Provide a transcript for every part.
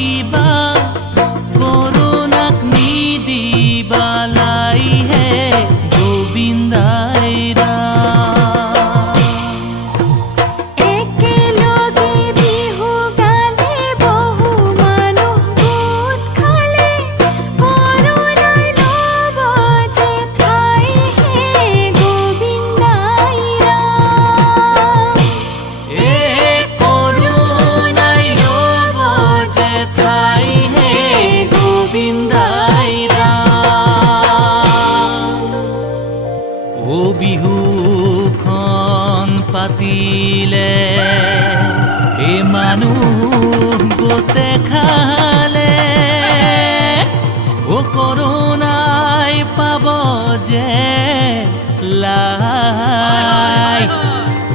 কিবা কৰোণাক নিদিবালাই হে গোবিন্দাই বিহুখন পাতিলে এ মানুহ গোটে খালে ও কৰোণাই পাব যে লাই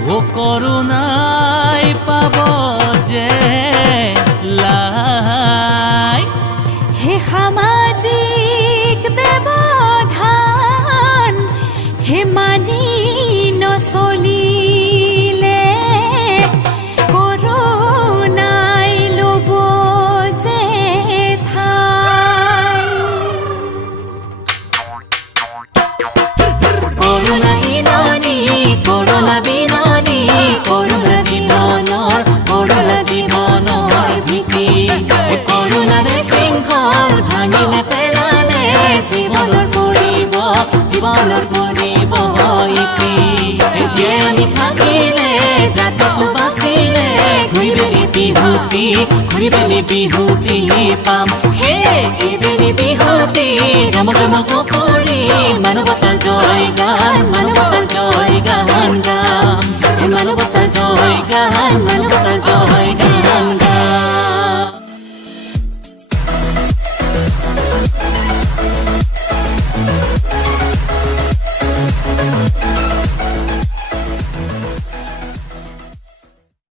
ও কৰোণাই পাব যে লাই হে সামাজিক ব্যৱধান হে মানি নচলিলে কৰোণাই ল'ব যে ঠাই কৰোণা বিননি কৰোণা বিননি কৰোণা জীৱনৰ ভীতি কৰোণাৰে শৃংখল ভাঙিলে পেলালে জীৱনৰ কৰিব যে আমি থাকিলে জাতক বাচিলে ঘূৰিবেলি বিহুতি পাম হে এইবেলি বিহুতি ৰম কৰি মানৱতাৰ জয় গান গাম মানৱতাৰ জয় গান